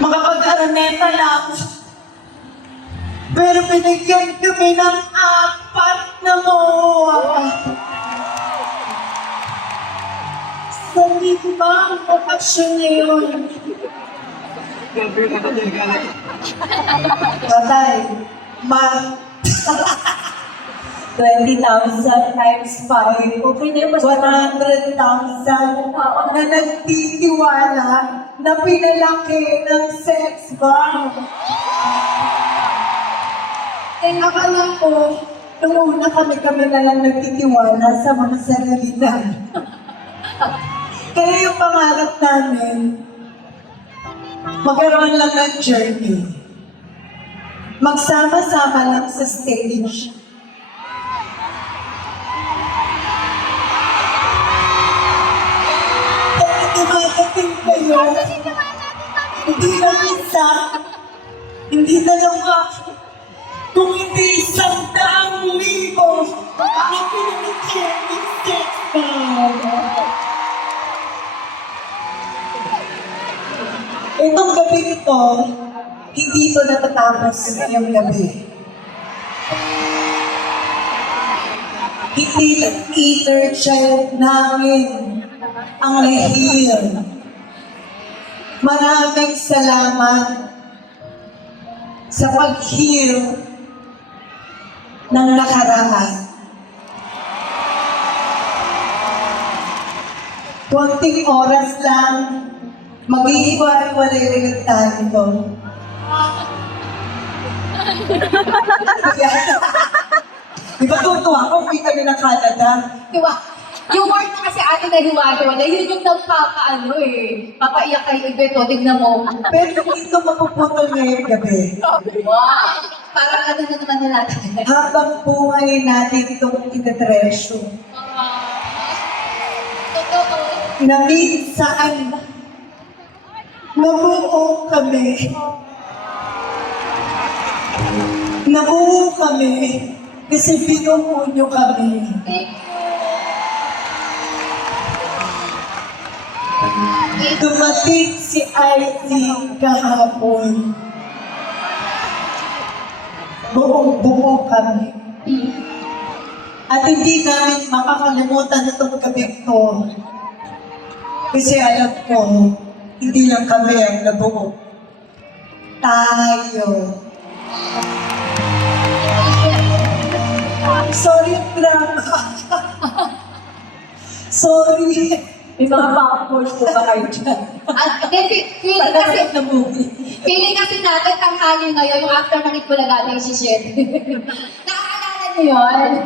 Makapag-araneta lang. Pero binigyan kami ng 4 na moa. Sa limang okasyon na yun. Patay. 20,000 times 5. Okay na yun, 100,000 na nagtitiwala na pinalaki ng sex bomb. Akala ko, nung una kami na lang nagtitiwala sa mga sarili namin. Kaya yung pangarap namin, magkaroon lang ng journey. Magsama-sama lang sa stage. Kaya dumadating kayo, hindi lang isa, hindi dalawa, kung hindi 100,000 ang pinamigyan ng sex bomb. Itong gabi ito, hindi ito natatapos ngayong gabi. Hindi lang inner child namin ang nahihil. Maraming salamat sa pag-heal ng nakaraan. Konting oras lang, mag-iiwalay ulit tayo. Di ba tutuwa ko, hindi kami ng Canada? Diba? Yung word na kasi ate na hiwa-hiwala, yun yung nagpapa-ano eh. Papaiyak kay Ibeto, tignan mo. Pero hindi ito mapuputol ngayong gabi. Wow! Parang ano na naman na natin. Habang buhay natin itong itatresyo. Totoo. Na minsan, nabuo kami. Nabuo kami kasi binuo nyo kami. Dumating si IT kahapon. Buong-buo kami. At hindi namin makakalimutan itong gabi ito. Kasi alam ko, hindi lang kami ang nabuo. Tayo. Sorry, drama. Sorry. May mga backboards po ba kayo dyan? Feeling kasi natin tanghali ngayon yung after ng Itbulaga na isi-share. Nakakaalala niyo yun?